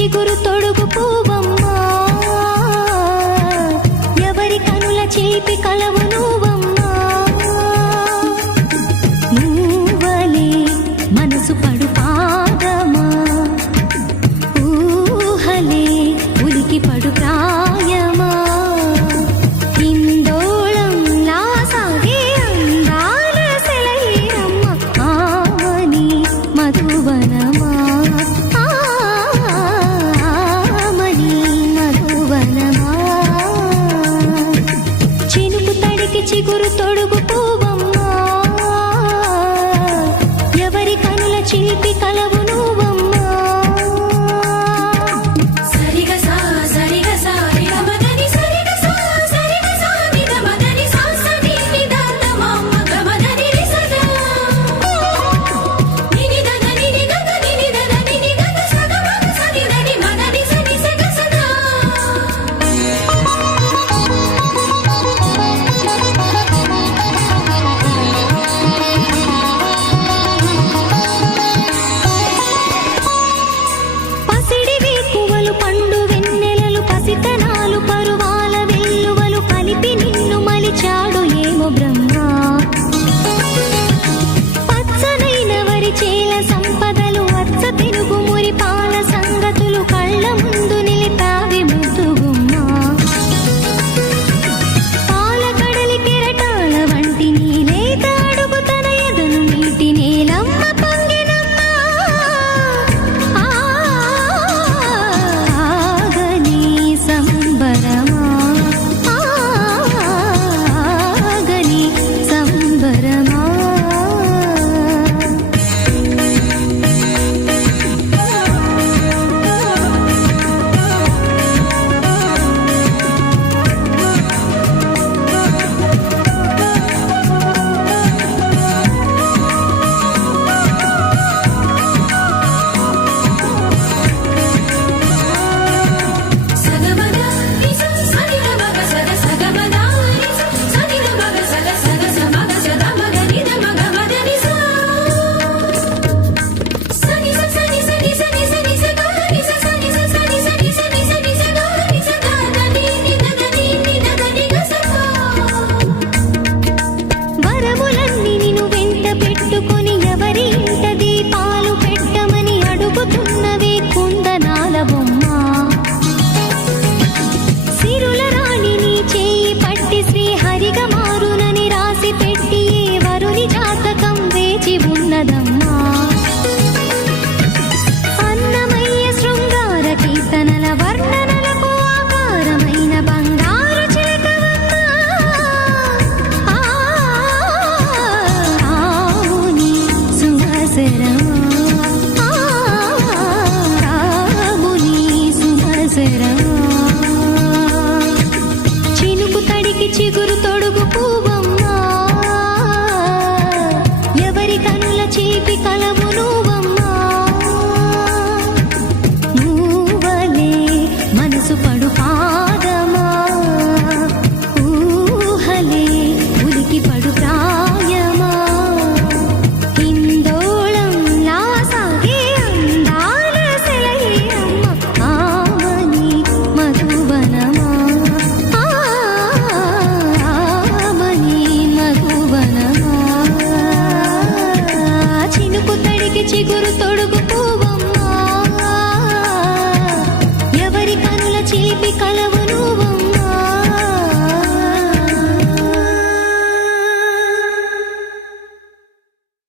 చిగురు తొడుగు పూవమ్మా, ఎవరి కనుల చిలిపి కలవు నువ్వమ్మా. నువ్వలే మనసు పడు పాదమా, ఊహలే ఉలికి పడు ప్రాయమా. ఇందోళంలా సాగే అందాల సెలయేరమ్మ, ఆమని మధువనమా, ఆమని మధువనమా. చినుకు తడికి చిగురు తొడుగు పూవమ్మా, ఎవరి కనుల చిలిపి కలవు నువ్వమ్మా. పండు వెన్నెలలు పసితనాలు పరువాల వెల్లువలు కలిపి నిన్ను మలిచాడు ఏమో బ్రహ్మ. పచ్చనైన వరి చేల సంపదలు అచ్చ తెలుగు మురి పాల సంగతులు కళ్ళ ముందు నిలిపావి ముద్దుగుమ్మ. పాల కడలి కెరటాల వంటి నీలేత అడుగు తన ఎదను నీటి నేలమ్మ చినుకు తడికి చిగురు తొడుగు పూవమ్మా, ఎవరి కనుల చిలిపి కలవు నువ్వమ్మా. నువ్వలే మనసు పడు పాదమా, ఊహలే ఉలికి పడు ప్రాయమా. ఇందోళంలా సాగే అందాల సెలయేరమ్మ, ఆమని మధువనమా, ఆమని మధువనమా. చినుకు తడికి చిగురు తొడుగు పూవమ్మా, ఎవరి కనుల చిలిపి కలవు